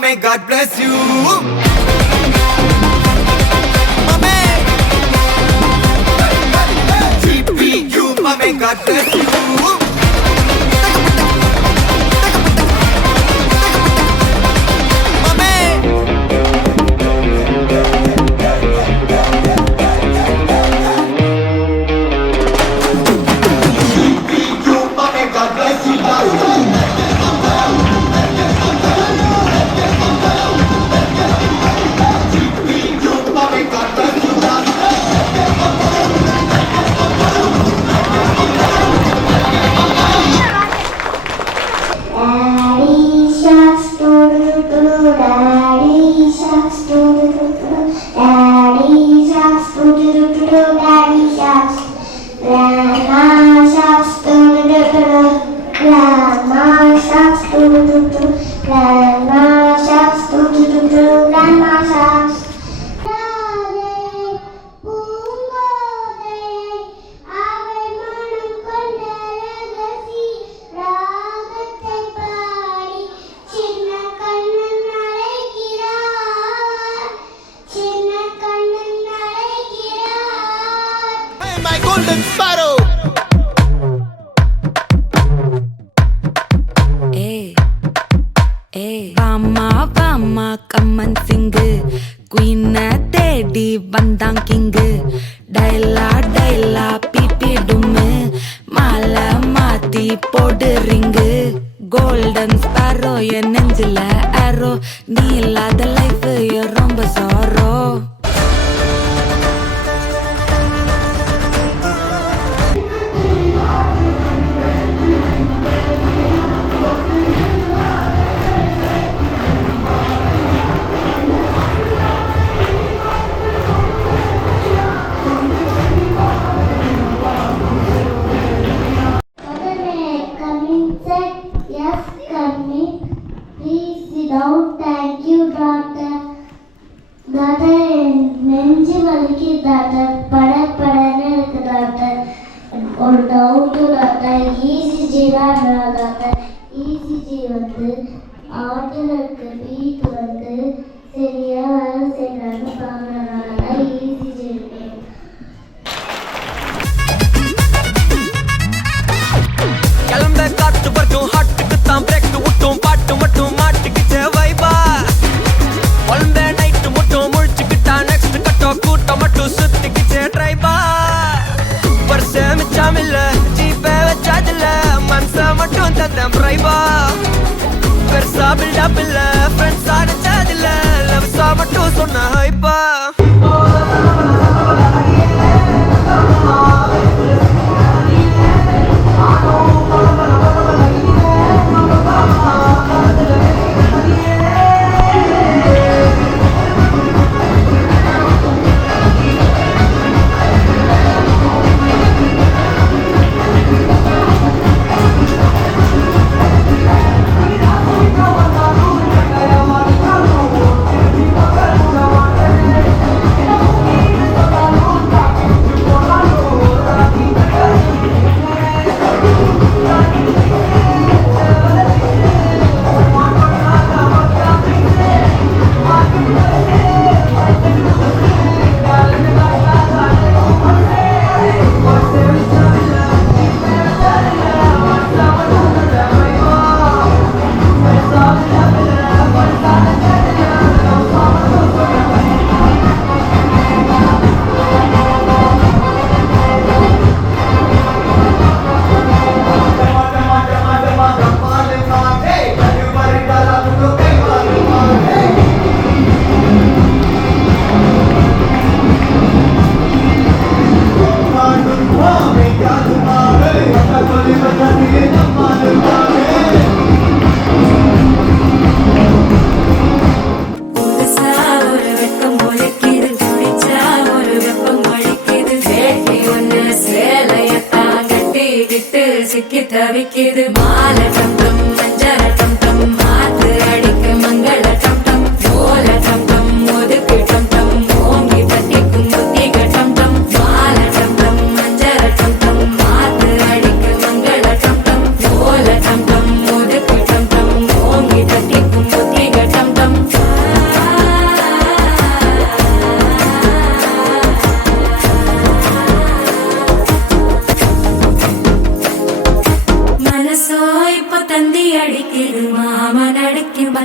mame, God bless you. Mame, GPU, mame, God bless you. My golden sparrow. வாமா வாமா கம்மன் சிங்கு குயின தேடி வந்தான் king டைலா டைலா BP டும்மு மாலை மாத்தி போடு ரிங்கு கோல்டன் ஸ்பாரோ என் நெஞ்சில ஆரோ நீ இல்லாத லைஃப் ரொம்ப sorrow Thank you, doctor. Doctor, நெஞ்சு வலிக்கு டாக்டர் படன்னு இருக்கு டாக்டர். ஒரு டவுட் டாக்டர், இசிஜி தான் டாக்டர். இசிஜி வந்து ஆட்டில் இருக்க பீட் வந்து சரியா வேலை செய்யறான்னு பார்க்கறதுனால இசிஜி இருக்கு. கிளம்ப காத்து வரைக்கும் ஹாட்டுக்கு தான் பிரேக் விட்டும் பாட்டு மட்டும் மாட்டுக்குச்சே வைபா குழந்த நைட்டு மட்டும் முழிச்சுக்கிட்டா நெக்ஸ்ட் கட்டோ கூட்டம் மட்டும் சுத்திக்குச்சே ட்ரைபா வருஷ மிச்சம் இல்ல ஜீப்பே வச்சாதில்ல மனச மட்டும் தந்தேன் பிரைபா பெருசா பில்டப் இல்ல ஃப்ரெண்ட்ஸா நினைச்சதில்ல லவ்ஸா மட்டும் சொன்ன ஹைப்பா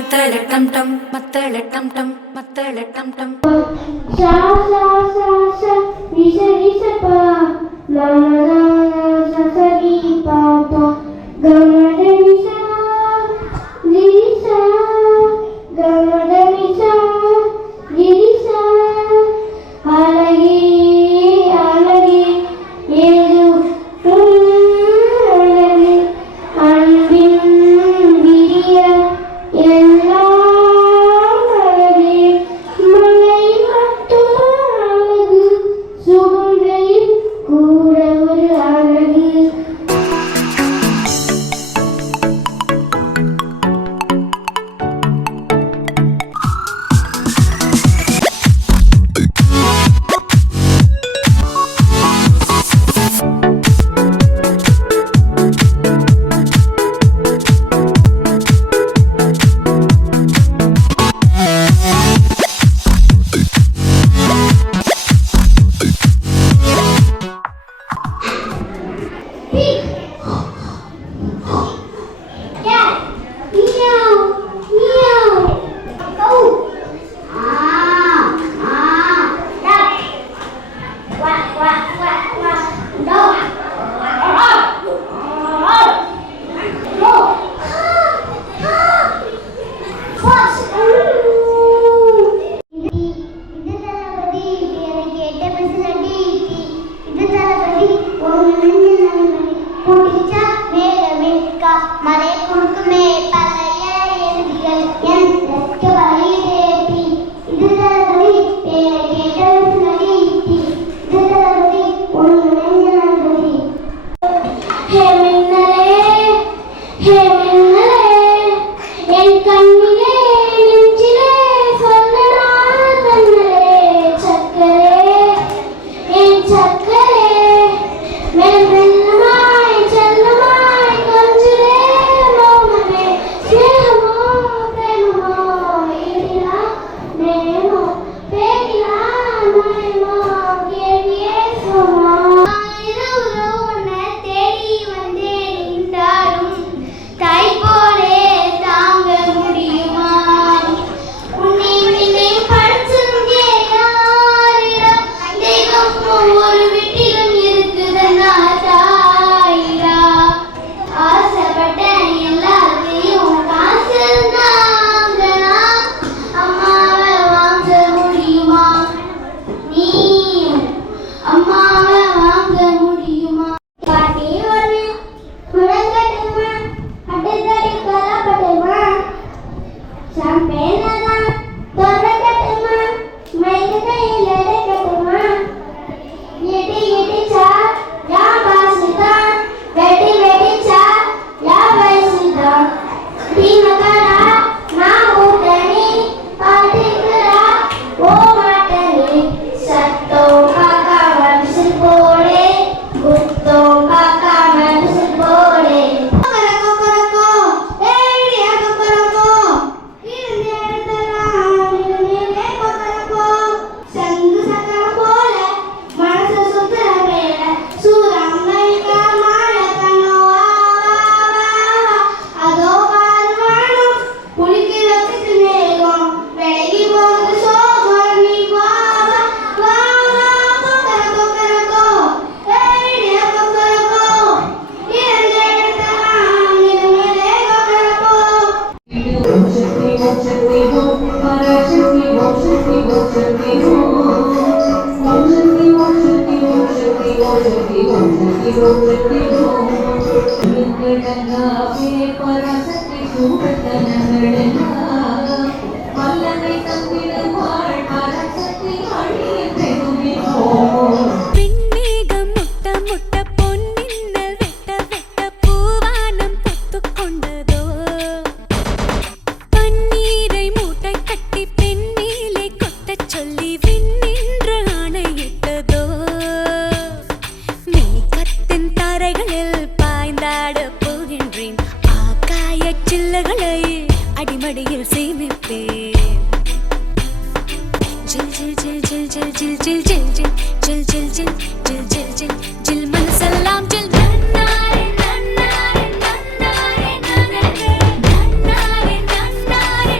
மத்தள டம் டம் மத்தள டம் டம் மத்தள டம் டம் Sa sa sa sa Risa risa pa Mama la la sa sa ri pa pa Gama da risa Risa Gama da risa Risa Alagi alagi Edu alagi Anbin viriya எல்லாம் அழகே மலை மட்டும் அழகு சுடுகையில் கூட ஒரு அழகு மலை கொடுக்குமே பழைய எழுதிகள் என் வழிதேட்டி இது தளபதி பேரை கேட்டது நடித்தி இது தளபதி ஒன்று நன்றி ஹே மின்னலே என் கண்ணிலே நெஞ்சிலே சொல்லனான கண்ணலே சக்கரே என் சக்கரே மெல்லமாய் செல்லமாய் கொஞ்சிலே மௌனமே ஸ்நேகமோ பிரேமமோ இனிலா நேமோ பேகிலா நயமோ கேடியே சோமோ இரவு உன்னை தேடி வந்தேன் என்றாலும் தாய் போலே தாங்க முடியுமா உன்னை படிச்சிருந்தே யாரிடம் தெய்வம் ஒவ்வொரு வீட்டிலும் இருக்குதுன்னா தாயிரா ஆசைப்பட்ட எல்லாத்தையும் காசு இருந்தாங்கன்னா அம்மாவை வாங்க முடியுமா நீயும் அம்மாவை வாங்க முடியுமா பாட்டி ஒன்று முழங்கட்டுமா அட்டுத்தடி கலப்பட்டுமா சாம்பேனதான் தொடக்கட்டுமா மைக்கு கையில் எடுக்கட்டுமா எட்டி எட்டிச்சா யா பாசுதான் வெட்டி வெட்டிச்சா யா வயசுதா தீமகரா நான் ஊட்டணி பாட்டுக்கிறா ஓ மாட்டணி சத்தம் காக்கா மனசு போடே குத்தம் காக்கா மனசு போடே கொக்கரக்கோ ஏடியா கொக்கரக்கோ இருந்து எடுத்தலாம் இருந்தே கொக்கரக்கோ சங்கு சக்கரம் போல மனசு சுத்துற மேல சூரமைக்கா மாய கண்ணோ அதோ பார்வானும் புளிக்கிறதுக்கு நேரம் விலகி போகுது சோகம் நீ வா கொக்கரக்கோ ஏடியா கொக்கரக்கோ இருந்து எடுத்தலாம் இருந்தே கொக்கரக்கோ பின்னேகம் முட்ட முட்ட பொன்னின்னல் வெட்ட வெட்ட பூவானம் பொத்துக் கொண்டதோ பன்னீரை மூட்டை கட்டி பெண் மேலே கொட்டச் சொல்லி விண்ணின்று ஆணையிட்டதோ மேகத்தின் தாரைகளில் பாய்ந்தாடப் போகின்றேன் ஆகாயச் சில்லுகளை அடிமடியில் சேமிப்பேன் ஜில் ஜில் ஜில் ஜில் ஜில் ஜில் ஜில் ஜில் ஜில் ஜில் ஜில் ஜில் ஜில் ஜில் ஜில் ஜில் மனசெல்லாம் ஜில் நன்னாரே நன்னாரே நன்னாரே நன்னாரே நன்னாரே நன்னாரே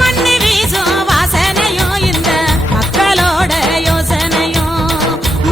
மண்ணு வீசும் வாசனையும் இந்த மக்களோட யோசனையும்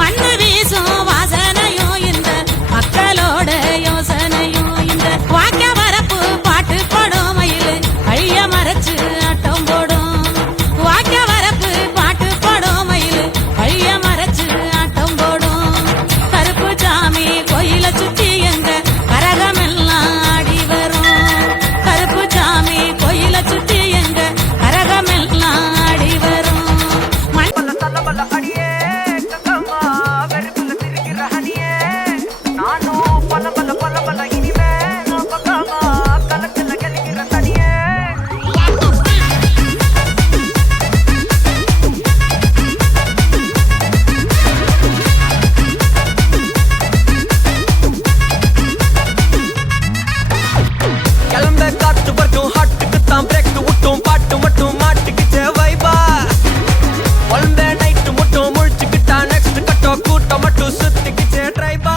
மண்ணு வீசும் வாசனையும் இந்த மக்களோட யோசனையும் இந்த வாக்கிய வரப்பு பாட்டு போடும் மயிலு அழிய மறைச்சு ஆட்டம் போடும் வாக்கிய வரப்பு பாட்டு போடும் மயிலு அழிய மறைச்சு ஆட்டம் போடும் கருப்பு சாமி கோயில சுத்தி எங்க கரகமெல்லாம் ஆடி வரும் கருப்பு சாமி கோயில சுத்தி எங்க கரகமெல்லாம் ஆடி வரும் மண் பல்ல தள்ள பல்ல அடியே கக்கம்மா வெறுப்புல திரிக்கிற ஹனியே நானும் பல்ல பல்ல பல்ல பல்ல இனிமே நான் பக்கமா கலத்துல கலிக்கிற தனியே கிளம்ப காத்து வரைக்கும் ஹாட்டுக்கு தான் பிரேக் விட்டோம் பாட்டு மட்டும் மாட்டுக்குச்சே வைபா ஒன்பே நைட்டு மட்டும் முழிச்சுக்கிட்டா நெக்ஸ்ட் கட்டோ கூட்டம் மட்டும் சுத்திக்குச்சே ட்ரைபா